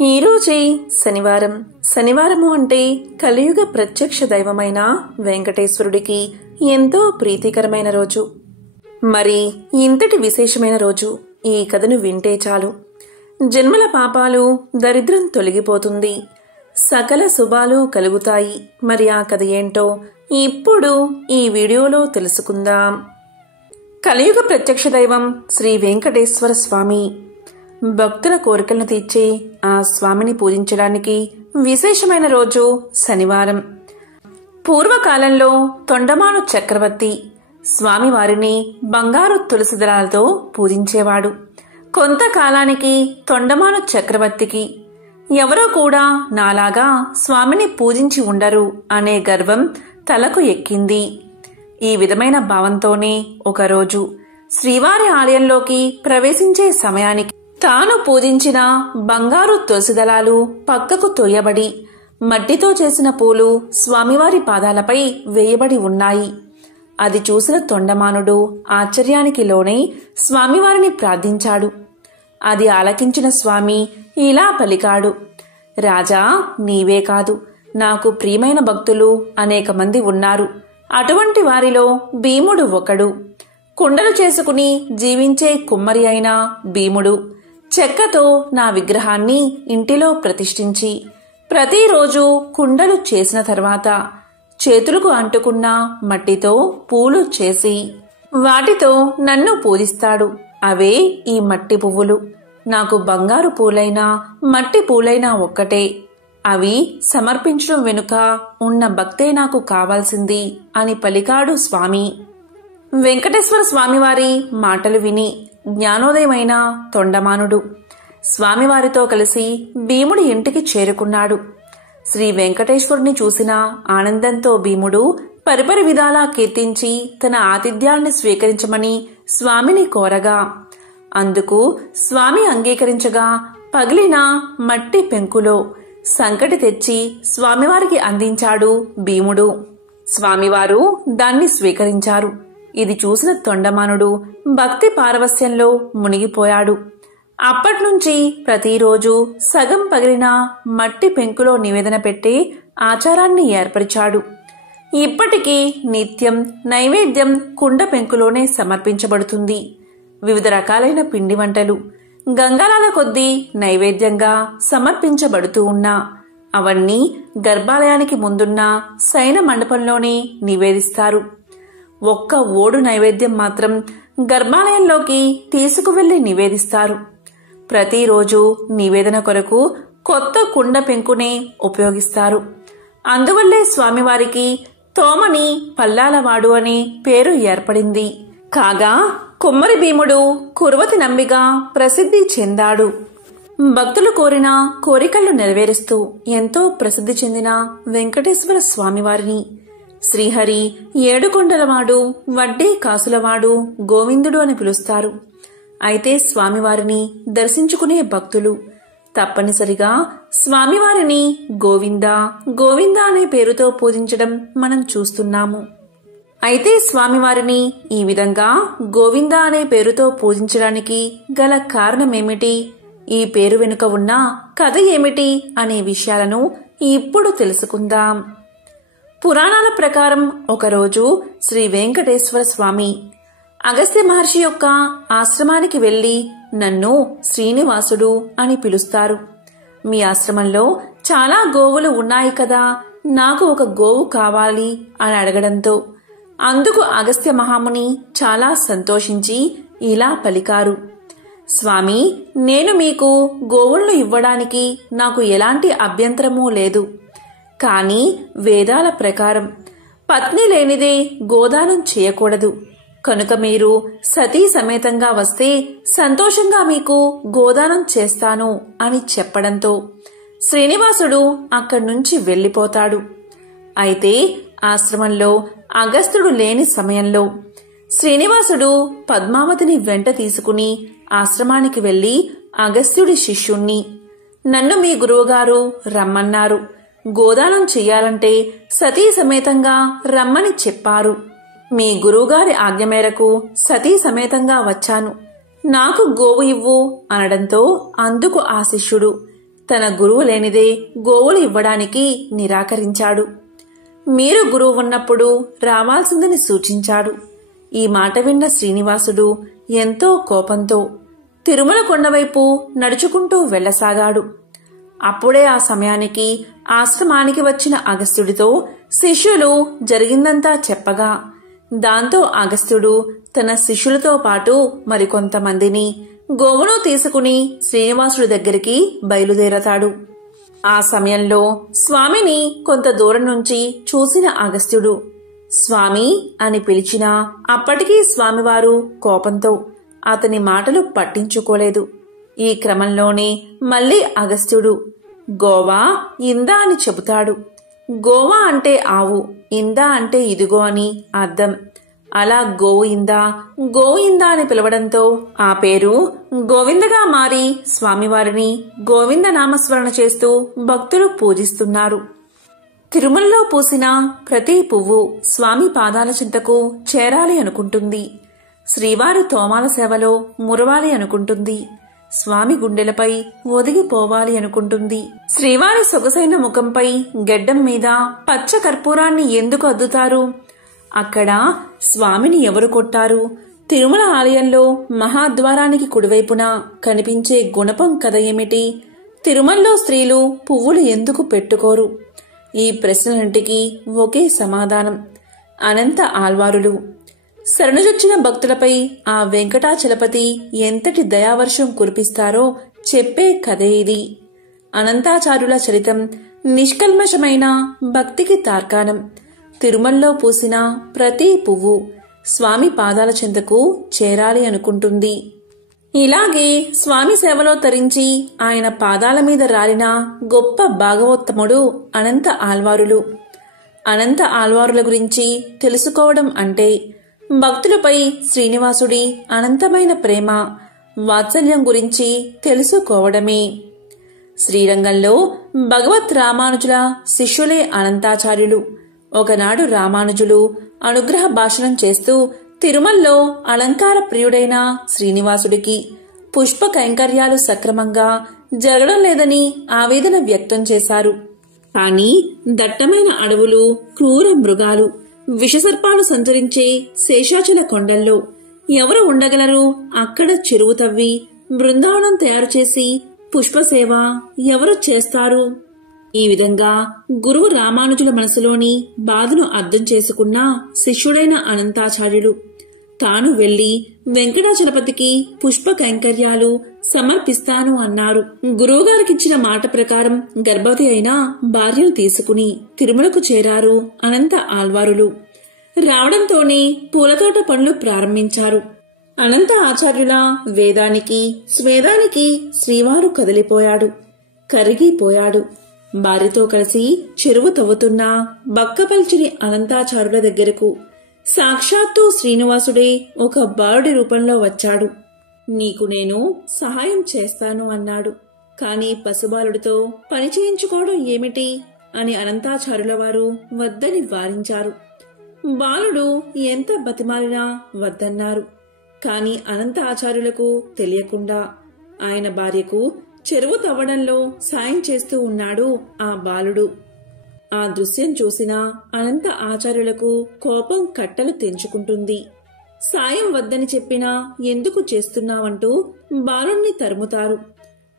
ఈరోజే శనివారం. శనివారము అంటే కలియుగ ప్రత్యక్ష దైవమైన వెంకటేశ్వరుడికి ఎంతో ప్రీతికరమైన రోజు. మరి ఇంతటి విశేషమైన రోజు ఈ కథను వింటే చాలు. జన్మల పాపాలు, దరిద్రం తొలగిపోతుంది, సకల శుభాలు కలుగుతాయి. మరి ఆ కథ ఏంటో ఇప్పుడు ఈ వీడియోలో తెలుసుకుందాం. కలియుగ ప్రత్యక్ష దైవం శ్రీ వెంకటేశ్వర స్వామి. భక్తుల కోరికలను తీర్చే ఆ స్వామిని పూజించడానికి విశేషమైన రోజు శనివారం. పూర్వకాలంలో తొండమాను చక్రవర్తి స్వామివారిని బంగారు తులసి దళాలతో పూజించేవాడు. కొంతకాలానికి తొండమాను చక్రవర్తికి ఎవరో కూడా నాలాగా స్వామిని పూజించి ఉండరు అనే గర్వం తలకు ఎక్కింది. ఈ విధమైన భావంతోనే ఒకరోజు శ్రీవారి ఆలయంలోకి ప్రవేశించే సమయానికి తాను పూజించిన బంగారు తులసి దళాలు పక్కకు తొయ్యబడి మట్టితో చేసిన పూలు స్వామివారి పాదాలపై వేయబడి ఉన్నాయి. అది చూసిన తొండమానుడు ఆశ్చర్యానికి లోనై స్వామివారిని ప్రార్థించాడు. అది ఆలకించిన స్వామి ఇలా పలికాడు, రాజా, నీవే కాదు, నాకు ప్రియమైన భక్తులు అనేక మంది ఉన్నారు. అటువంటి వారిలో భీముడు ఒకడు. కుండలు చేసుకుని జీవించే కుమ్మరి అయిన భీముడు చెక్కతో నా విగ్రహాన్ని ఇంటిలో ప్రతిష్ఠించి ప్రతిరోజు కుండలు చేసిన తర్వాత చేతులకు అంటుకున్న మట్టితో పూలు చేసి వాటితో నన్ను పూజిస్తాడు. అవే ఈ మట్టి పువ్వులు. నాకు బంగారు పూలైనా మట్టి పూలైనా ఒక్కటే. అవి సమర్పించడం వెనుక ఉన్న భక్తే నాకు కావాల్సింది అని పలికాడు స్వామి. వెంకటేశ్వర స్వామివారి మాటలు విని జ్ఞానోదయమైన తొండమానుడు స్వామివారితో కలిసి భీముడి ఇంటికి చేరుకున్నాడు. శ్రీ వెంకటేశ్వరుని చూసిన ఆనందంతో భీముడు పరిపరి విధాలా కీర్తించి తన ఆతిథ్యాన్ని స్వీకరించమని స్వామిని కోరగా అందుకు స్వామి అంగీకరించగా పగిలిన మట్టి పెంకులో సంకటి తెచ్చి స్వామివారికి అందించాడు భీముడు. స్వామివారు దాన్ని స్వీకరించారు. ఇది చూసిన తొండమానుడు భక్తి పారవస్యంలో మునిగిపోయాడు. అప్పట్నుంచి ప్రతిరోజు సగం పగిలిన మట్టి పెంకులో నివేదన పెట్టే ఆచారాన్ని ఏర్పరిచాడు. ఇప్పటికీ నిత్యం నైవేద్యం కుండ పెంకులోనే సమర్పించబడుతుంది. వివిధ రకాలైన పిండి వంటలు గంగాళాల కొద్దీ నైవేద్యంగా సమర్పించబడుతూ ఉన్నా అవన్నీ గర్భాలయానికి ముందున్న శయన మండపంలోనే నివేదిస్తారు. ఒక్క ఓడు నైవేద్యం మాత్రం గర్భాలయంలోకి తీసుకువెళ్లి నివేదిస్తారు. ప్రతిరోజు నివేదన కొరకు కొత్త కుండ పెంకునే ఉపయోగిస్తారు. అందువల్లే స్వామివారికి తోమని పల్లాలవాడు అనే పేరు ఏర్పడింది. కాగా కుమ్మరి భీముడు కురవతి నంబిగా ప్రసిద్ధి చెందాడు. భక్తులు కోరిన కోరికలను నెరవేరుస్తూ ఎంతో ప్రసిద్ధి చెందిన వెంకటేశ్వర స్వామివారిని శ్రీహరి, ఏడుకొండలవాడు, వడ్డీ కాసులవాడు, గోవిందుడు అని పిలుస్తారు. అయితే స్వామివారిని దర్శించుకునే భక్తులు తప్పనిసరిగా స్వామివారిని గోవిందా గోవిందా అనే పేరుతో పూజించడం మనం చూస్తున్నాము. అయితే స్వామివారిని ఈ విధంగా గోవిందా అనే పేరుతో పూజించడానికి గల కారణమేమిటి, ఈ పేరు వెనుక ఉన్న కథ ఏమిటి అనే విషయాలను ఇప్పుడు తెలుసుకుందాం. పురాణాల ప్రకారం ఒకరోజు శ్రీ వెంకటేశ్వర స్వామి అగస్త్య మహర్షి యొక్క ఆశ్రమానికి వెళ్లి నన్ను శ్రీనివాసుడు అని పిలుస్తారు. మీ ఆశ్రమంలో చాలా గోవులు ఉన్నాయి కదా, నాకు ఒక గోవు కావాలి అని అడగడంతో అందుకు అగస్త్య మహాముని చాలా సంతోషించి ఇలా పలికారు, స్వామి, నేను మీకు గోవులను ఇవ్వడానికి నాకు ఎలాంటి అభ్యంతరమూ లేదు. కానీ వేదాల ప్రకారం పత్ని లేనిదే గోదానం చేయకూడదు. కనుక మీరు సతీ సమేతంగా వస్తే సంతోషంగా మీకు గోదానం చేస్తాను అని చెప్పడంతో శ్రీనివాసుడు అక్కడి నుంచి వెళ్లిపోతాడు. అయితే ఆశ్రమంలో అగస్త్యుడు లేని సమయంలో శ్రీనివాసుడు పద్మావతిని వెంట తీసుకుని ఆశ్రమానికి వెళ్లి అగస్త్యుడి శిష్యుణ్ణి, నన్ను మీ గురువుగారు రమ్మన్నారు. గోదానం చెయ్యాలంటే సతీ సమేతంగా రమ్మని చెప్పారు. మీ గురువుగారి ఆజ్ఞ మేరకు సతీ సమేతంగా వచ్చాను. నాకు గోవు ఇవ్వు అనడంతో అందుకు ఆ శిష్యుడు, తన గురువు లేనిదే గోవులు ఇవ్వడానికి నిరాకరించాడు. మీరు గురువు ఉన్నప్పుడు రావాల్సిందని సూచించాడు. ఈ మాట విన్న శ్రీనివాసుడు ఎంతో కోపంతో తిరుమల కొండవైపు నడుచుకుంటూ వెళ్లసాగాడు. అప్పుడే ఆ సమయానికి ఆశ్రమానికి వచ్చిన అగస్త్యుడితో శిష్యులు జరిగిందంతా చెప్పగా, దాంతో అగస్త్యుడు తన శిష్యులతో పాటు మరికొంతమందిని గోవును తీసుకుని శ్రీనివాసుడి దగ్గరికి బయలుదేరతాడు. ఆ సమయంలో స్వామిని కొంత దూరం నుంచి చూసిన అగస్త్యుడు స్వామి అని పిలిచినా అప్పటికీ స్వామివారు కోపంతో అతని మాటలు పట్టించుకోలేదు. ఈ క్రమంలోనే మళ్లీ అగస్త్యుడు గోవా ఇందా అని చెబుతాడు. గోవా అంటే ఆవు, ఇందా అంటే ఇదిగో అని అర్థం. అలా గోవిందా అని పిలవడంతో ఆ పేరు గోవిందగా మారి స్వామివారిని గోవింద నామస్మరణ చేస్తూ భక్తులు పూజిస్తున్నారు. తిరుమలలో పూసిన ప్రతి పువ్వు స్వామి పాదాల చింతకు చేరాలి అనుకుంటుంది. శ్రీవారి తోమాల సేవలో మురవాలి అనుకుంటుంది. స్వామి గుండెలపై ఒదిగిపోవాలి అనుకుంటుంది. శ్రీవారి సొగసైన ముఖంపై గెడ్డం మీద పచ్చ కర్పూరాన్ని ఎందుకు అద్దుతారు? అక్కడ స్వామిని ఎవరు కొట్టారు? తిరుమల ఆలయంలో మహాద్వారానికి కుడివైపున కనిపించే గుణపం కథ ఏమిటి? తిరుమలలో స్త్రీలు పువ్వులు ఎందుకు పెట్టుకోరు? ఈ ప్రశ్నలంటికి ఒకే సమాధానం, అనంత ఆళ్వారులు. శరణుజొచ్చిన భక్తులపై ఆ వెంకటాచలపతి ఎంతటి దయావర్షం కురిపిస్తారో చెప్పే కథే ఇది. అనంతాచార్యుల చరితం నిష్కల్మషమైన భక్తికి తార్కాణం. తిరుమలలో పూసిన ప్రతి పువ్వు స్వామి పాదాల చెంతకు చేరాలి అనుకుంటుంది. ఇలాగే స్వామి సేవలో తరించి ఆయన పాదాల మీద రాలిన గొప్ప భాగవోత్తముడు అనంత ఆళ్వారులు. అనంత ఆళ్వారుల గురించి తెలుసుకోవడం అంటే భక్తులపై శ్రీనివాసుడి అనంతమైన ప్రేమ, వాత్సల్యం గురించి తెలుసుకోవడమే. శ్రీరంగంలో భగవత్ రామానుజుల శిష్యులే అనంతాచార్యులు. ఒకనాడు రామానుజులు అనుగ్రహ భాషణం చేస్తూ తిరుమలలో అలంకార ప్రియుడైన శ్రీనివాసుడికి పుష్ప కైంకర్యాలు సక్రమంగా జరగడం లేదని ఆవేదన వ్యక్తం చేశారు. కాని దట్టమైన అడవులు, క్రూర మృగాలు, విషసర్పాలు సంచరించే శేషాచల కొండల్లో ఎవరు ఉండగలరు? అక్కడ చెరువు తవ్వి బృందావనం తయారు చేసి పుష్పసేవ ఎవరు చేస్తారు? ఈ విధంగా గురువు రామానుజుల మనసులోని బాధను అర్థం చేసుకున్న శిష్యుడైన అనంతాచార్యులు తాను వెళ్లి వెంకటాచలపతికి పుష్ప కైంకర్యాలు సమర్పిస్తాను అన్నారు. గురువుగారికిచ్చిన మాట ప్రకారం గర్భవతి అయిన భార్యను తీసుకుని తిరుమలకు చేరారు అనంత ఆళ్వారులు. రావడంతోనే పూలతోట పనులు ప్రారంభించారు. అనంత ఆచార్యుల వేదానికి స్వేదానికి శ్రీవారు కదిలిపోయాడు, కరిగిపోయాడు. భార్యతో కలిసి చెరువు తవ్వుతున్న బక్కపల్చిని అనంతాచార్యుల దగ్గరకు సాక్షాత్తు శ్రీనివాసుడే ఒక బాలుడి రూపంలో వచ్చాడు. నీకు నేను సహాయం చేస్తాను అన్నాడు. కాని పసిబాలుడితో పని చేయించుకోవడం ఏమిటి అని అనంతాచార్యుల వారు వద్దని వారించారు. బాలుడు ఎంత బతిమాలినా వద్దన్నారు. కాని అనంత ఆచార్యులకు తెలియకుండా ఆయన భార్యకు చెరువు తవ్వడంలో సాయం చేస్తూ ఉన్నాడు ఆ బాలుడు. ఆ దృశ్యం చూసిన అనంత ఆచార్యులకు కోపం కట్టలు తెంచుకుంటుంది. సాయం వద్దని చెప్పినా ఎందుకు చేస్తున్నావంటూ బాలుణ్ణి తరుముతారు.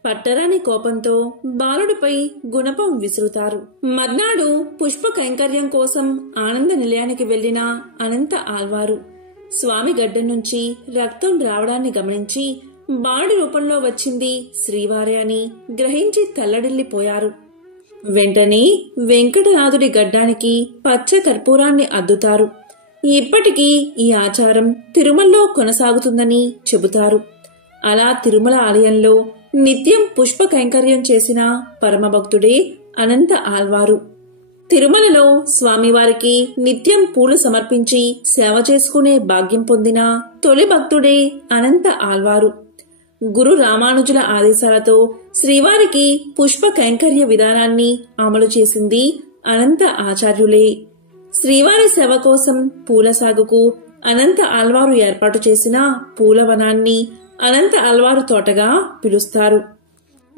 పట్టరాని కోపంతో బాలుడిపై గుణపం విసురుతారు. మర్నాడు పుష్ప కైంకర్యం కోసం ఆనంద నిలయానికి వెళ్లిన అనంత ఆళ్వారు స్వామి గడ్డం నుంచి రక్తం రావడాన్ని గమనించి బాలుడి రూపంలో వచ్చింది శ్రీవారే అని గ్రహించి తల్లడిల్లిపోయారు. వెంటనే వెంకటనాథుడి గడ్డానికి పచ్చ కర్పూరాన్ని అద్దుతారు. ఇప్పటికీ ఈ ఆచారం తిరుమలలో కొనసాగుతుందని చెబుతారు. అలా తిరుమల ఆలయంలో నిత్యం పుష్ప కైంకర్యం చేసిన పరమభక్తుడే అనంత ఆళ్వారు. తిరుమలలో స్వామివారికి నిత్యం పూలు సమర్పించి సేవ చేసుకునే భాగ్యం పొందిన తొలి భక్తుడే అనంత ఆళ్వారు. గురు రామానుజుల ఆదేశాలతో శ్రీవారికి పుష్ప కైంకర్య విధానాన్ని అమలు చేసింది అనంత ఆచార్యులే. శ్రీవారి సేవ కోసం పూల సాగుకు అనంత ఆళ్వారు ఏర్పాటు చేసిన పూలవనాన్ని అనంత ఆళ్వారు తోటగా పిలుస్తారు.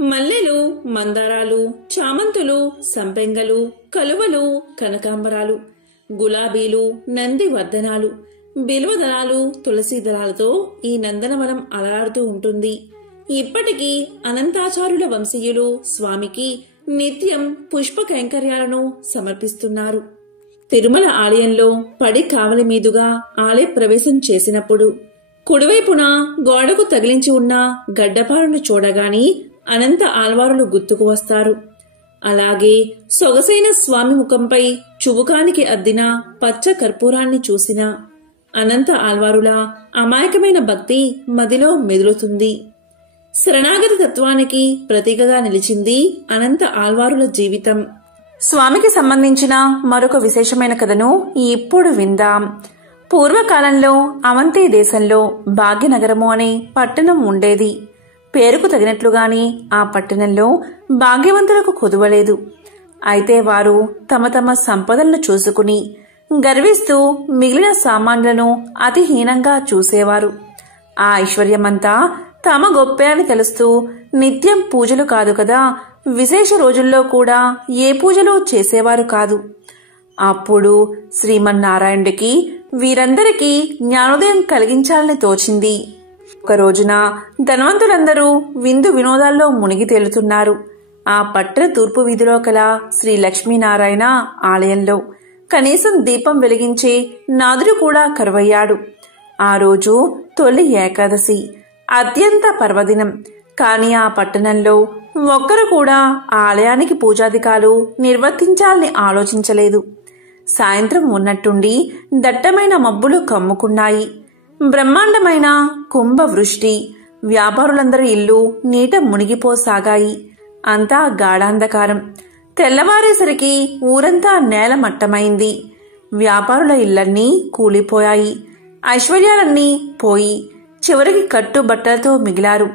మల్లెలు, మందారాలు, చామంతులు, సంపెంగలు, కలువలు, కనకాంబరాలు, గులాబీలు, నంది వర్ధనాలు, బిల్వదళాలు, తులసి దళాలతో ఈ నందనవనం అలరాడుతూ ఉంటుంది. ఇప్పటికీ అనంతాచార్యుల వంశీయులు స్వామికి నిత్యం పుష్ప కైంకర్యాలను సమర్పిస్తున్నారు. తిరుమల ఆలయంలో పడి కావలి మీదుగా ఆలయ ప్రవేశం చేసినప్పుడు కుడివైపున గోడకు తగిలించి ఉన్న గడ్డపారను చూడగాని అనంత ఆల్వారులు గుర్తుకు వస్తారు. అలాగే సొగసైన స్వామి ముఖంపై చుబుకానికి అద్దిన పచ్చ కర్పూరాన్ని చూసిన అనంత ఆల్వారుల అమాయకమైన భక్తి మదిలో మెదులుతుంది. శరణాగతి తత్వానికి ప్రతీకగా నిలిచింది అనంత ఆల్వారుల జీవితం. స్వామికి సంబంధించిన మరొక విశేషమైన కథను ఇప్పుడు విందాం. పూర్వకాలంలో అవంతి దేశంలో భాగ్యనగరము అనే పట్టణం ఉండేది. పేరుకు తగినట్లుగాని ఆ పట్టణంలో భాగ్యవంతులకు కొదువలేదు. అయితే వారు తమ తమ సంపదలను చూసుకుని గర్విస్తూ మిగిలిన సామాన్యులను అతి హీనంగా చూసేవారు. ఆ ఐశ్వర్యమంతా తమ గొప్పే అని తెలుస్తూ నిత్యం పూజలు కాదు కదా, విశేష రోజుల్లో కూడా ఏ పూజలు చేసేవారు కాదు. అప్పుడు శ్రీమన్నారాయణుడికి వీరందరికీ జ్ఞానోదయం కలిగించాలని తోచింది. ఒక రోజున ధనవంతులందరూ విందు వినోదాల్లో మునిగి తేలుతున్నారు. ఆ పట్టణ తూర్పు వీధిలో కల శ్రీ లక్ష్మీనారాయణ ఆలయంలో కనీసం దీపం వెలిగించే నాదుడు కూడా కరువయ్యాడు. ఆ రోజు తొలి ఏకాదశి, అత్యంత పర్వదినం. కాని ఆ పట్టణంలో ఒక్కరు కూడా ఆలయానికి పూజాధికాలు నిర్వర్తించాలని ఆలోచించలేదు. సాయంత్రం ఉన్నట్టుండి దట్టమైన మబ్బులు కమ్ముకున్నాయి. బ్రహ్మాండమైన కుంభవృష్టి. వ్యాపారులందరి ఇల్లు నీట మునిగిపోసాగాయి. అంతా గాఢాంధకారం. తెల్లవారేసరికి ఊరంతా నేలమట్టమైంది. వ్యాపారుల ఇళ్లన్నీ కూలిపోయాయి. ఐశ్వర్యాలన్నీ పోయి చివరికి కట్టుబట్టలతో మిగిలారు.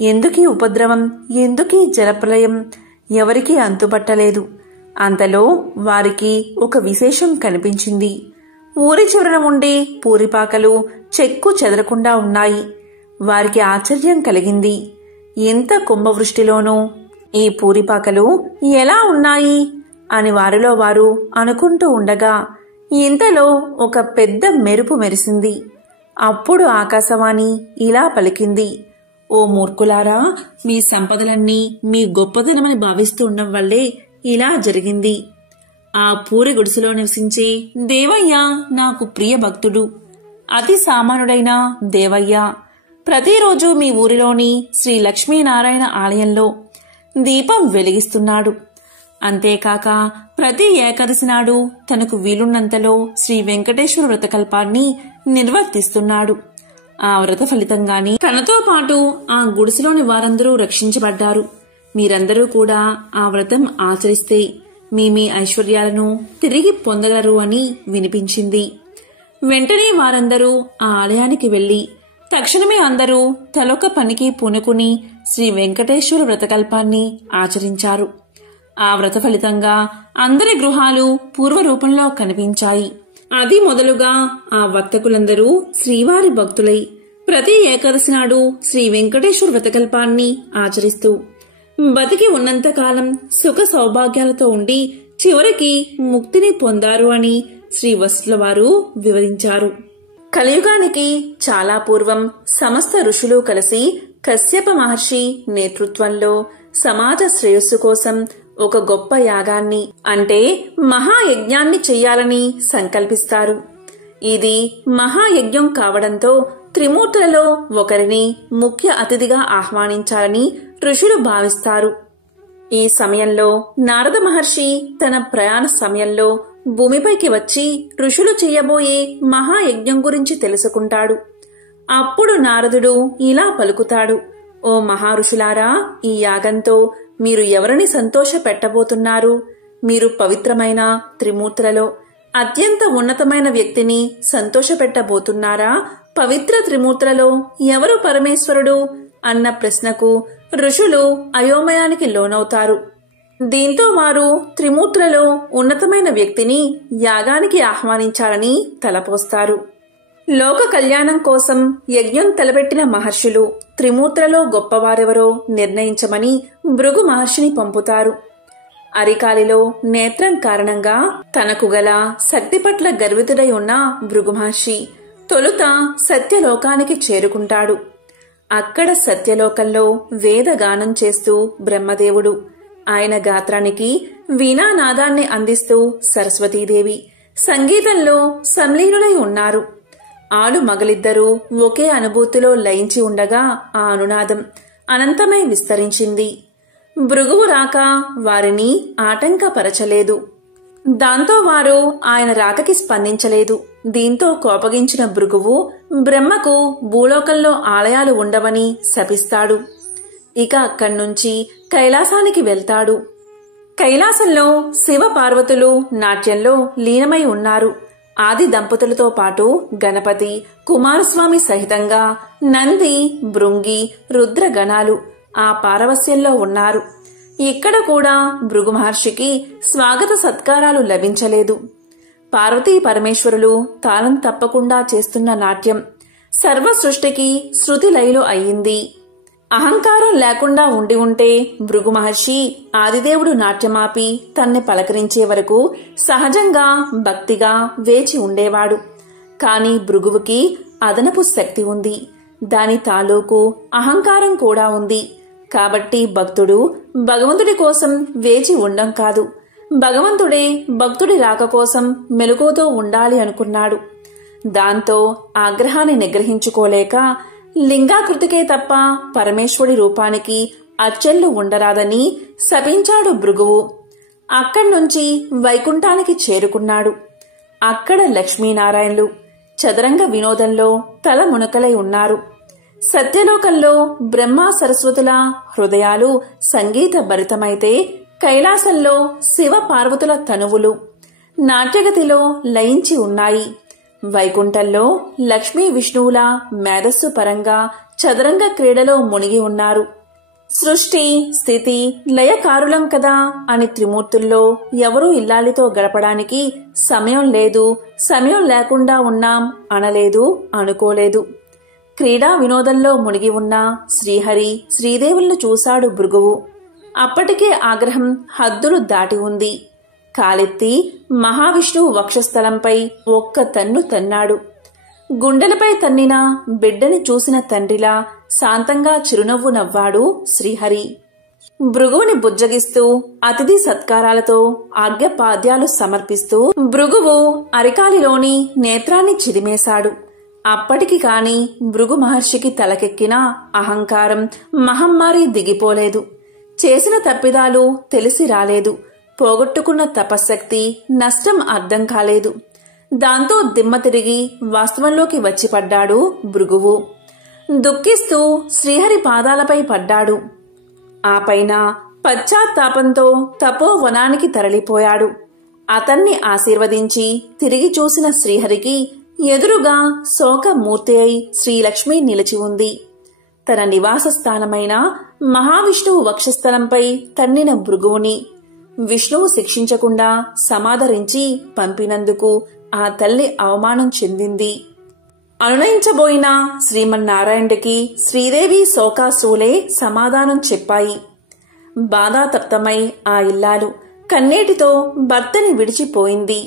ఎందుకీ ఉపద్రవం, ఎందుకీ జలప్రలయం, ఎవరికీ అంతుబట్టలేదు. అంతలో వారికి ఒక విశేషం కనిపించింది. ఊరి చివరన ఉండే పూరిపాకలు చెక్కు చెదరకుండా ఉన్నాయి. వారికి ఆశ్చర్యం కలిగింది. ఎంత కుంభవృష్టిలోనూ ఈ పూరిపాకలు ఎలా ఉన్నాయి అని వారిలో వారు అనుకుంటూ ఉండగా ఇంతలో ఒక పెద్ద మెరుపు మెరిసింది. అప్పుడు ఆకాశవాణి ఇలా పలికింది, ఓ మూర్ఖులారా, మీ సంపదలన్నీ మీ గొప్పదనమని భావిస్తూ ఉండడం వల్లే ఇలా జరిగింది. ఆ పూరి గుడిసెలో నివసించే దేవయ్య నాకు ప్రియ భక్తుడు. అతి సామాన్యుడైన దేవయ్య ప్రతిరోజు మీ ఊరిలోని శ్రీ లక్ష్మీనారాయణ ఆలయంలో దీపం వెలిగిస్తున్నాడు. అంతేకాక ప్రతి ఏకాదశి నాడు తనకు వీలున్నంతలో శ్రీ వెంకటేశ్వర వ్రతకల్పాన్ని నిర్వర్తిస్తున్నాడు. ఆ వ్రత ఫలితంగానే తనతో పాటు ఆ గుడిసెలోని వారందరూ రక్షించబడ్డారు. మీరందరూ కూడా ఆ వ్రతం ఆచరిస్తే మీ ఐశ్వర్యాలను తిరిగి పొందగలరు అని వినిపించింది. వెంటనే వారందరూ ఆ ఆలయానికి వెళ్లి తక్షణమే అందరూ తలొక పనికి పూనుకుని శ్రీ వెంకటేశ్వర వ్రతకల్పాన్ని ఆచరించారు. ఆ వ్రత ఫలితంగా అందరి గృహాలు పూర్వరూపంలో కనిపించాయి. అది మొదలుగా ఆ వర్తకులందరూ శ్రీవారి భక్తులై ప్రతి ఏకాదశి నాడు శ్రీ వెంకటేశ్వర వ్రతకల్పాన్ని ఆచరిస్తూ బతికి ఉన్నంతకాలం సుఖ సౌభాగ్యాలతో ఉండి చివరికి ముక్తిని పొందారు అని శ్రీ వసుల వారు వివరించారు. కలియుగానికి చాలా పూర్వం సమస్త ఋషులు కలిసి కశ్యప మహర్షి నేతృత్వంలో సమాజ శ్రేయస్సు కోసం ఒక గొప్ప యాగాన్ని అంటే మహాయజ్ఞాన్ని చెయ్యాలని సంకల్పిస్తారు. ఇది మహాయజ్ఞం కావడంతో త్రిమూర్తులలో ఒకరిని ముఖ్య అతిథిగా ఆహ్వానించాలని ఋషులు భావిస్తారు. ఈ సమయంలో నారద మహర్షి తన ప్రయాణ సమయంలో భూమిపైకి వచ్చి ఋషులు చెయ్యబోయే మహాయజ్ఞం గురించి తెలుసుకుంటాడు. అప్పుడు నారదుడు ఇలా పలుకుతాడు, ఓ మహారుషులారా, ఈ యాగంతో మీరు ఎవరిని సంతోష పెట్టబోతున్నారు? మీరు పవిత్రమైన త్రిమూర్తులలో అత్యంత ఉన్నతమైన వ్యక్తిని సంతోష పెట్టబోతున్నారా? పవిత్ర త్రిమూర్తులలో ఎవరు పరమేశ్వరుడు అన్న ప్రశ్నకు ఋషులు అయోమయానికి లోనవుతారు. దీంతో వారు త్రిమూర్తులలో ఉన్నతమైన వ్యక్తిని యాగానికి ఆహ్వానించాలని తలపోస్తారు. లోక కళ్యాణం కోసం యజ్ఞం తలపెట్టిన మహర్షులు త్రిమూర్తులలో గొప్పవారెవరో నిర్ణయించమని భృగు మహర్షిని పంపుతారు. అరికాలిలో నేత్రం కారణంగా తనకు గల శక్తి పట్ల గర్వితుడై ఉన్న భృగు మహర్షి తొలుత సత్యలోకానికి చేరుకుంటాడు. అక్కడ సత్యలోకంలో వేదగానం చేస్తూ బ్రహ్మదేవుడు, ఆయన గాత్రానికి వీణానాదాన్ని అందిస్తూ సరస్వతీదేవి సంగీతంలో సంలీనులై ఉన్నారు. ఆలు మగలిద్దరూ ఒకే అనుభూతిలో లయించి ఉండగా ఆ అనునాదం అనంతమై విస్తరించింది. భృగువు రాక వారిని ఆటంకపరచలేదు. దాంతో వారు ఆయన రాకకి స్పందించలేదు. దీంతో కోపగించిన భృగువు బ్రహ్మకు భూలోకంలో ఆలయాలు ఉండవని శపిస్తాడు. ఇక అక్కడ్నుంచి కైలాసానికి వెళ్తాడు. కైలాసంలో శివ పార్వతులు నాట్యంలో లీనమై ఉన్నారు. ఆది దంపతులతో పాటు గణపతి, కుమారస్వామి సహితంగా నంది, భృంగి, రుద్ర గణాలు ఆ పారవస్యంలో ఉన్నారు. ఇక్కడ కూడా భృగు మహర్షికి స్వాగత సత్కారాలు లభించలేదు. పార్వతీ పరమేశ్వరులు తాళం తప్పకుండా చేస్తున్న నాట్యం సర్వ సృష్టికి శృతి లయలు అయ్యింది. అహంకారం లేకుండా ఉండి ఉంటే భృగు మహర్షి ఆదిదేవుడు నాట్యమాపి తన్ని పలకరించే వరకు సహజంగా భక్తిగా వేచి ఉండేవాడు. కాని భృగువుకి అదనపు శక్తి ఉంది. దాని తాలూకు అహంకారం కూడా ఉంది. కాబట్టి భక్తుడు భగవంతుడి కోసం వేచి ఉండం కాదు, భగవంతుడే భక్తుడి రాక కోసం మెలకువతో ఉండాలి అనుకున్నాడు. దాంతో ఆగ్రహాన్ని నిగ్రహించుకోలేక లింగాకృతికే తప్ప పరమేశ్వరుడి రూపానికి అచ్చెళ్లు ఉండరాదని శపించాడు భృగువు. అక్కడ్నుంచి వైకుంఠానికి చేరుకున్నాడు. అక్కడ లక్ష్మీనారాయణులు చదరంగ వినోదంలో తల మునకలై ఉన్నారు. సత్యలోకంలో బ్రహ్మ సరస్వతుల హృదయాలు సంగీత భరితమైతే కైలాసంలో శివ పార్వతుల తనువులు నాట్యగతిలో లయించి ఉన్నాయి. వైకుంఠంలో లక్ష్మీ విష్ణువుల మేధస్సు పరంగా చదరంగ క్రీడలో మునిగి ఉన్నారు. సృష్టి స్థితి లయకారులం కదా అని త్రిమూర్తుల్లో ఎవరూ ఇల్లాలితో గడపడానికి సమయం లేదు, సమయం లేకుండా ఉన్నాం అనలేదు, అనుకోలేదు. క్రీడా వినోదంలో మునిగి ఉన్న శ్రీహరి శ్రీదేవులను చూశాడు భృగువు. అప్పటికే ఆగ్రహం హద్దులు దాటి ఉంది. కాలెత్తి మహావిష్ణువు వక్షస్థలంపై ఒక్క తన్ను తన్నాడు. గుండెలపై తన్నిన బిడ్డని చూసిన తండ్రిలా శాంతంగా చిరునవ్వు నవ్వాడు శ్రీహరి. భృగువుని బుజ్జగిస్తూ అతిథి సత్కారాలతో ఆజ్ఞపాద్యాలు సమర్పిస్తూ భృగువు అరికాలిలోని నేత్రాన్ని చిదిమేశాడు. అప్పటికి కాని భృగు మహర్షికి తలకెక్కిన అహంకారం మహమ్మారి దిగిపోలేదు. చేసిన తప్పిదాలు తెలిసి రాలేదు. పోగొట్టుకున్న తపశ్శక్తి నష్టం అర్థం కాలేదు. దాంతో దిమ్మ తిరిగి వాస్తవంలోకి వచ్చి పడ్డాడు భృగువు. దుఃఖిస్తూ శ్రీహరి పాదాలపై పడ్డాడు. ఆ పైన పశ్చాత్తాపంతో తపోవనానికి తరలిపోయాడు. అతన్ని ఆశీర్వదించి తిరిగి చూసిన శ్రీహరికి ఎదురుగా శోకమూర్తి అయి శ్రీలక్ష్మి నిలిచి ఉంది. తన నివాస స్థానమైన మహావిష్ణువు వక్షస్థలంపై తన్నిన భృగువుని విష్ణువు శిక్షించకుండా సమాదరించి పంపినందుకు ఆ తల్లి అవమానం చెందింది. అనునయించబోయిన శ్రీమన్నారాయణుడికి శ్రీదేవి శోకాశ్రువులే సమాధానం చెప్పాయి. బాధాతప్తమై ఆ ఇల్లాలు కన్నీటితో భర్తని విడిచిపోయింది.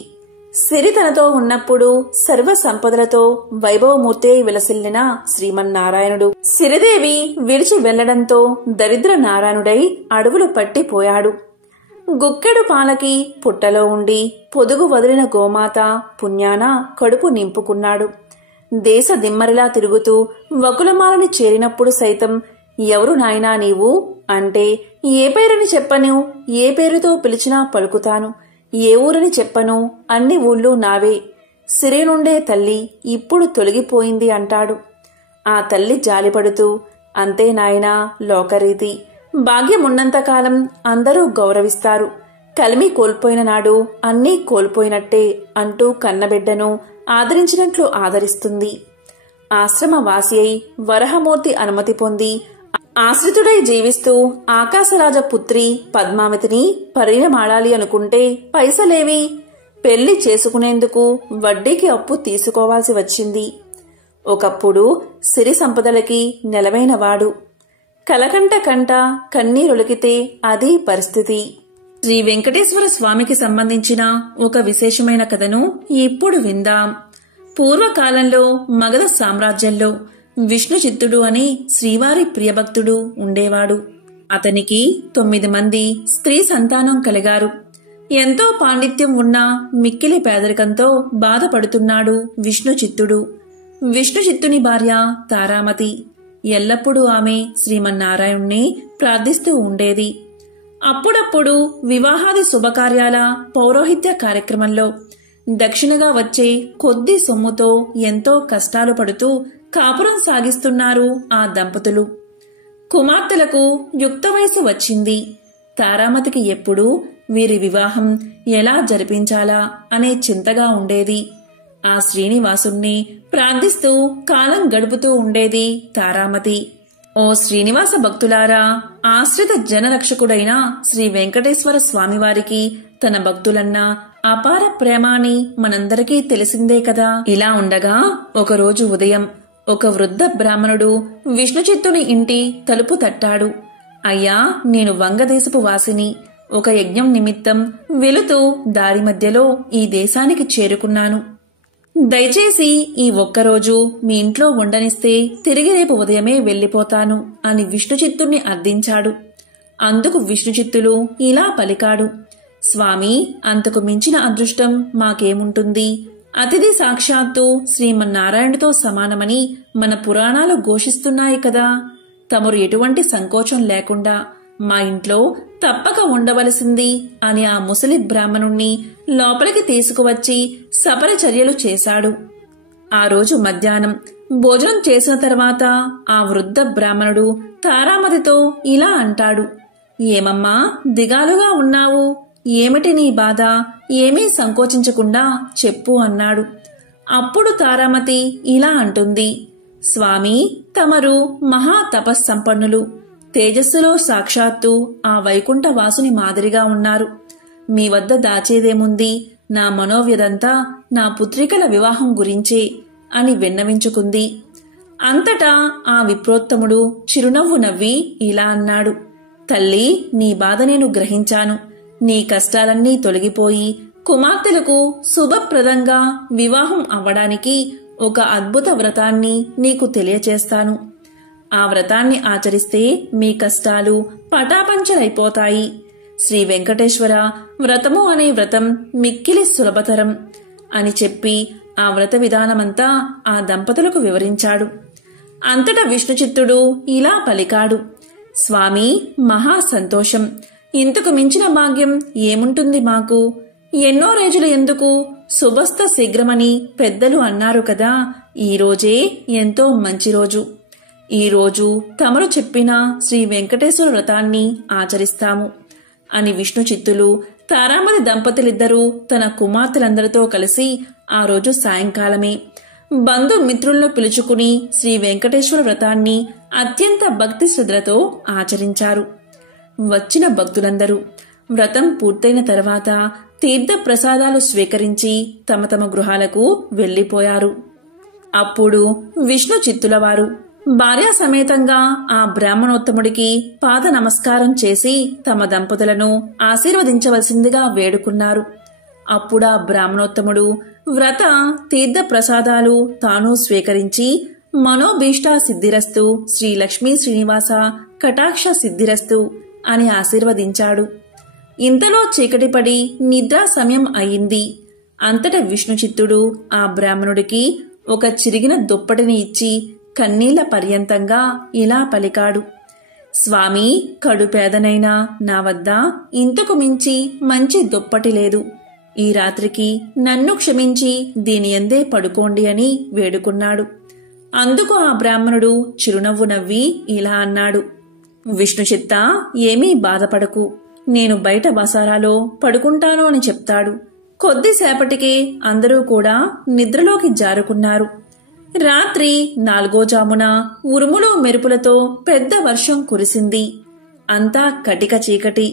సిరి తనతో ఉన్నప్పుడు సర్వ సంపదలతో వైభవమూర్తే విలసిల్లిన శ్రీమన్నారాయణుడు సిరిదేవి విడిచి వెళ్లడంతో దరిద్ర నారాయణుడై అడవులు పట్టిపోయాడు. గుక్కెడు పాలకి పుట్టలో ఉండి పొదుగు వదిలిన గోమాత పుణ్యాన కడుపు నింపుకున్నాడు. దేశ దిమ్మరిలా తిరుగుతూ వకులమాలని చేరినప్పుడు సైతం ఎవరు నాయనా నీవు అంటే ఏ పేరుని చెప్పను, ఏ పేరుతో పిలిచినా పలుకుతాను, ఏ ఊరని చెప్పను, అన్ని ఊళ్ళూ నావే, సిరి నుండే తల్లి ఇప్పుడు తొలగిపోయింది అంటాడు. ఆ తల్లి జాలిపడుతూ అంతే నాయనా లోకరీతి, భాగ్యమున్నంతకాలం అందరూ గౌరవిస్తారు, కలిమి కోల్పోయిన నాడు అన్నీ కోల్పోయినట్టే అంటూ కన్నబిడ్డను ఆదరించినట్లు ఆదరిస్తుంది. ఆశ్రమవాసి అయి వరహమూర్తి అనుమతి పొంది ఆశ్రితుడై జీవిస్తూ ఆకాశరాజ పుత్రి పద్మావతిని పరిణమాడాలి అనుకుంటే పైసలేవి, పెళ్లి చేసుకునేందుకు వడ్డీకి అప్పు తీసుకోవాల్సి వచ్చింది. ఒకప్పుడు సిరి సంపదలకి నెలవైనవాడు. కలకంట కంట కన్నీరొలికితే అదీ పరిస్థితి. శ్రీ వెంకటేశ్వర స్వామికి సంబంధించిన ఒక విశేషమైన కథను ఇప్పుడు విందాం. పూర్వకాలంలో మగధ సామ్రాజ్యంలో విష్ణుచిత్తుడు అని శ్రీవారి ప్రియభక్తుడు ఉండేవాడు. అతనికి 9 మంది స్త్రీ సంతానం కలిగారు. ఎంతో పాండిత్యం ఉన్న మిక్కిలి పేదరికంతో బాధపడుతున్నాడు విష్ణుచిత్తుడు. విష్ణుచిత్తుని భార్య తారామతి. ఎల్లప్పుడూ ఆమె శ్రీమన్నారాయణ్ణి ప్రార్థిస్తూ ఉండేది. అప్పుడప్పుడు వివాహాది శుభకార్యాల పౌరోహిత్య కార్యక్రమంలో దక్షిణగా వచ్చే కొద్ది సొమ్ముతో ఎంతో కష్టాలు పడుతూ కాపురం సాగిస్తున్నారు ఆ దంపతులు. కుమార్తెలకు యుక్త వయసు వచ్చింది. తారామతికి ఎప్పుడూ వీరి వివాహం ఎలా జరిపించాలా అనే చింతగా ఉండేది. ఆ శ్రీనివాసుణ్ణి ప్రార్థిస్తూ కాలం గడుపుతూ ఉండేది తారామతి. ఓ శ్రీనివాస భక్తులారా, ఆశ్రిత జనరక్షకుడైన శ్రీ వెంకటేశ్వర స్వామివారికి తన భక్తులన్నా అపార ప్రేమ అని మనందరికీ తెలిసిందే కదా. ఇలా ఉండగా ఒకరోజు ఉదయం ఒక వృద్ధ బ్రాహ్మణుడు విష్ణుచిత్తుని ఇంటి తలుపు తట్టాడు. అయ్యా, నేను వంగదేశపు వాసిని. ఒక యజ్ఞం నిమిత్తం వెళుతూ దారి మధ్యలో ఈ దేశానికి చేరుకున్నాను. దయచేసి ఈ ఒక్కరోజు మీ ఇంట్లో ఉండనిస్తే తిరిగి రేపు ఉదయమే వెళ్లిపోతాను అని విష్ణుచిత్తుణ్ణి అర్థించాడు. అందుకు విష్ణుచిత్తులు ఇలా పలికాడు. స్వామి, అంతకు మించిన అదృష్టం మాకేముంటుంది? అతిథి సాక్షాత్తు శ్రీమన్నారాయణుడితో సమానమని మన పురాణాలు ఘోషిస్తున్నాయి కదా. తమరు ఎటువంటి సంకోచం లేకుండా మా ఇంట్లో తప్పక ఉండవలసింది అని ఆ ముసలి బ్రాహ్మణుణ్ణి లోపలికి తీసుకువచ్చి సపరిచర్యలు చేశాడు. ఆ రోజు మధ్యాహ్నం భోజనం చేసిన తర్వాత ఆ వృద్ధ బ్రాహ్మణుడు తారామతితో ఇలా అంటాడు. ఏమమ్మా, దిగాలుగా ఉన్నావు? ఏమిటి నీ బాధ? ఏమీ సంకోచించకుండా చెప్పు అన్నాడు. అప్పుడు తారామతి ఇలా అంటుంది. స్వామి, తమరు మహా తపస్సంపన్నులు. తేజస్సులో సాక్షాత్తు ఆ వైకుంఠవాసుని మాదిరిగా ఉన్నారు. మీ వద్ద దాచేదేముంది? నా మనోవ్యదంతా నా పుత్రికల వివాహం గురించే అని విన్నవించుకుంది. అంతటా ఆ విప్రోత్తముడు చిరునవ్వు నవ్వి ఇలా అన్నాడు. తల్లి, నీ బాధ నేను గ్రహించాను. నీ కష్టాలన్నీ తొలగిపోయి కుమార్తెలకు శుభప్రదంగా వివాహం అవ్వడానికి ఒక అద్భుత వ్రతాన్ని నీకు తెలియచేస్తాను. ఆ వ్రతాన్ని ఆచరిస్తే మీ కష్టాలు పటాపంచలైపోతాయి. శ్రీ వెంకటేశ్వర వ్రతము అనే వ్రతం మిక్కిలి సులభతరం అని చెప్పి ఆ వ్రత విధానమంతా ఆ దంపతులకు వివరించాడు. అంతటా విష్ణుచిత్తుడు ఇలా పలికాడు. స్వామి, మహా సంతోషం. ఇంతకు మించిన భాగ్యం ఏముంటుంది మాకు? ఎన్నో రోజులు ఎందుకు, శుభస్థ శీఘ్రమని పెద్దలు అన్నారు కదా. ఈ రోజే ఎంతో మంచి రోజు. ఈ రోజు తమరు చెప్పిన శ్రీ వెంకటేశ్వర వ్రతాన్ని ఆచరిస్తాము అని విష్ణుచిత్తులు తారామతి దంపతులిద్దరూ తన కుమార్తెలందరితో కలిసి ఆ రోజు సాయంకాలమే బంధుమిత్రులను పిలుచుకుని శ్రీ వెంకటేశ్వర వ్రతాన్ని అత్యంత భక్తి శ్రద్ధలతో ఆచరించారు. వచ్చిన భక్తులందరూ వ్రతం పూర్తయిన తర్వాత తీర్థ ప్రసాదాలు స్వీకరించి తమ తమ గృహాలకు వెళ్లిపోయారు. అప్పుడు విష్ణుచిత్తులవారు భార్యా సమేతంగా ఆ బ్రాహ్మణోత్తముడికి పాద నమస్కారం చేసి తమ దంపతులను ఆశీర్వదించవలసిందిగా వేడుకున్నారు. అప్పుడా బ్రాహ్మణోత్తముడు వ్రత తీర్థ ప్రసాదాలు తాను స్వీకరించి మనోభీష్టా సిద్ధిరస్తు, శ్రీ లక్ష్మీ శ్రీనివాస కటాక్ష సిద్ధిరస్తు అని ఆశీర్వదించాడు. ఇంతలో చీకటిపడి నిద్రా సమయం అయింది. అంతటా విష్ణుచిత్తుడు ఆ బ్రాహ్మణుడికి ఒక చిరిగిన దుప్పటిని ఇచ్చి కన్నీళ్ల పర్యంతంగా ఇలా పలికాడు. స్వామి, కడుపేదనైనా నా వద్ద ఇంతకు మించి మంచి దుప్పటి లేదు. ఈ రాత్రికి నన్ను క్షమించి దీని యందే పడుకోండి అని వేడుకున్నాడు. అందుకు ఆ బ్రాహ్మణుడు చిరునవ్వు నవ్వి ఇలా అన్నాడు. విష్ణుచిత్త, ఏమీ బాధపడకు. నేను బయట బసారాలో పడుకుంటాను అని చెప్తాడు. కొద్దిసేపటికే అందరూ కూడా నిద్రలోకి జారుకున్నారు. రాత్రి 4వ జామున ఉరుములు మెరుపులతో పెద్ద వర్షం కురిసింది. అంతా కటిక చీకటి.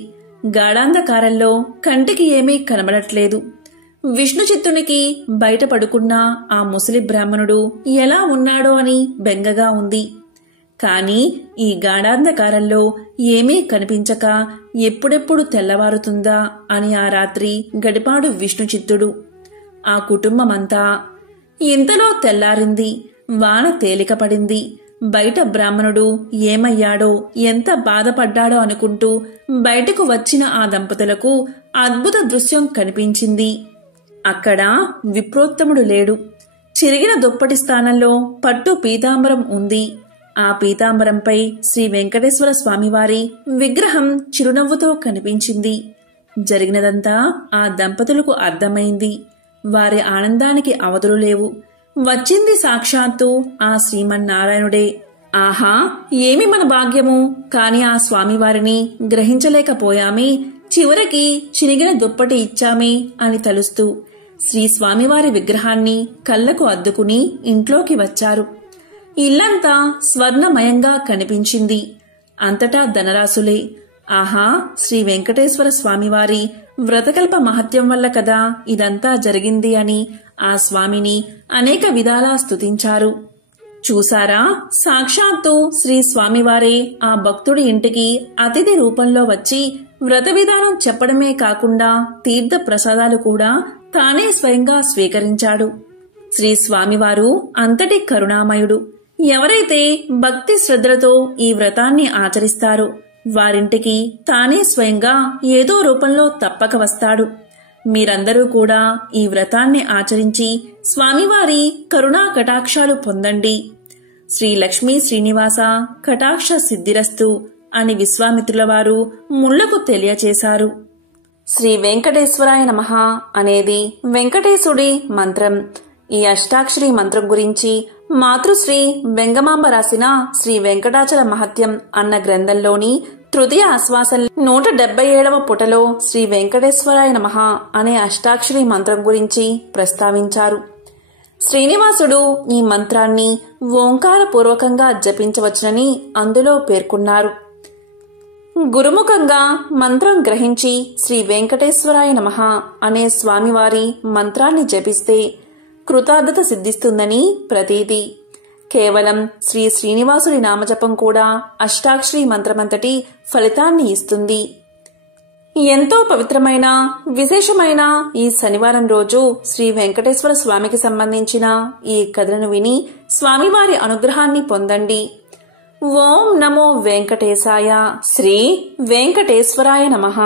గాఢాంధకారంలో కంటికి ఏమీ కనబడట్లేదు. విష్ణు చిత్తునికి బయట పడుకున్న ఆ ముసలి బ్రాహ్మణుడు ఎలా ఉన్నాడో అని బెంగగా ఉంది. కాని ఈ గాఢాంధకారంలో ఏమీ కనిపించక ఎప్పుడెప్పుడు తెల్లవారుతుందా అని ఆ రాత్రి గడిపాడు విష్ణుచిత్తుడు. ఆ కుటుంబమంతా. ఇంతలో తెల్లారింది. వాన తేలికపడింది. బయట బ్రాహ్మణుడు ఏమయ్యాడో, ఎంత బాధపడ్డాడో అనుకుంటూ బయటకు వచ్చిన ఆ దంపతులకు అద్భుత దృశ్యం కనిపించింది. అక్కడ విప్రోత్తముడు లేడు. చిరిగిన దుప్పటి స్థానంలో పట్టు పీతాంబరం ఉంది. ఆ పీతాంబరంపై శ్రీ వెంకటేశ్వర స్వామివారి విగ్రహం చిరునవ్వుతో కనిపించింది. జరిగినదంతా ఆ దంపతులకు అర్థమైంది. వారి ఆనందానికి అవధులు లేవు. వచ్చింది సాక్షాత్తు ఆ శ్రీమన్నారాయణుడే. ఆహా, ఏమి మన భాగ్యము! కాని ఆ స్వామివారిని గ్రహించలేకపోయామే. చివరికి చినిగిన దుప్పటి ఇచ్చామే అని తలుస్తూ శ్రీ స్వామివారి విగ్రహాన్ని కళ్లకు అద్దుకుని ఇంట్లోకి వచ్చారు. ఇల్లంతా స్వర్ణమయంగా కనిపించింది. అంతటా ధనరాశులే. ఆహా, శ్రీ వెంకటేశ్వర స్వామివారి వ్రతకల్ప మహత్యం వల్ల కదా ఇదంతా జరిగింది అని ఆ స్వామిని అనేక విధాలా స్తుతించారు. చూసారా, సాక్షాత్తు శ్రీ స్వామివారే ఆ భక్తుడి ఇంటికి అతిథి రూపంలో వచ్చి వ్రత విధానం చెప్పడమే కాకుండా తీర్థ ప్రసాదాలు కూడా తానే స్వయంగా స్వీకరించాడు. శ్రీ స్వామివారు అంతటి కరుణామయుడు. ఎవరైతే భక్తి శ్రద్ధలతో ఈ వ్రతాన్ని ఆచరిస్తారో వారింటికి తానే స్వయంగా ఏదో రూపంలో తప్పక వస్తాడు. మీరందరూ కూడా ఈ వ్రతాన్ని ఆచరించి స్వామివారి కరుణా కటాక్షాలు పొందండి. శ్రీ లక్ష్మీ శ్రీనివాస కటాక్ష సిద్ధిరస్తు అని విశ్వామిత్రుల వారు ముళ్లకు తెలియచేశారు. శ్రీ వెంకటేశ్వరాయ నమః అనేది వెంకటేశుడి మంత్రం. ఈ అష్టాక్షరి మంత్రం గురించి మాతృశ్రీ వెంగమాంబ రాసిన శ్రీ వెంకటాచల మహత్యం అన్న గ్రంథంలోని తృతీయ ఆశ్వాసం 177వ పుటలో శ్రీ వెంకటేశ్వరాయ నమః అనే అష్టాక్షరి మంత్రం గురించి ప్రస్తావించారు. శ్రీనివాసుడు ఈ మంత్రాన్ని ఓంకారపూర్వకంగా జపించవచ్చునని అందులో పేర్కొన్నారు. గురుముఖంగా మంత్రం గ్రహించి శ్రీ వెంకటేశ్వరాయ నమః అనే స్వామివారి మంత్రాన్ని జపిస్తే కృతార్థత సిద్ధిస్తుందని ప్రతీతి. కేవలం శ్రీ శ్రీనివాసుడి నామజపం కూడా అష్టాక్షరి మంత్రమంతటి ఫలితాన్ని ఇస్తుంది. ఎంతో పవిత్రమైన విశేషమైన ఈ శనివారం రోజు శ్రీ వెంకటేశ్వర స్వామికి సంబంధించిన ఈ కథను విని స్వామివారి అనుగ్రహాన్ని పొందండి. ఓం నమో వెంకటేశాయ. శ్రీ వెంకటేశ్వరాయ నమః.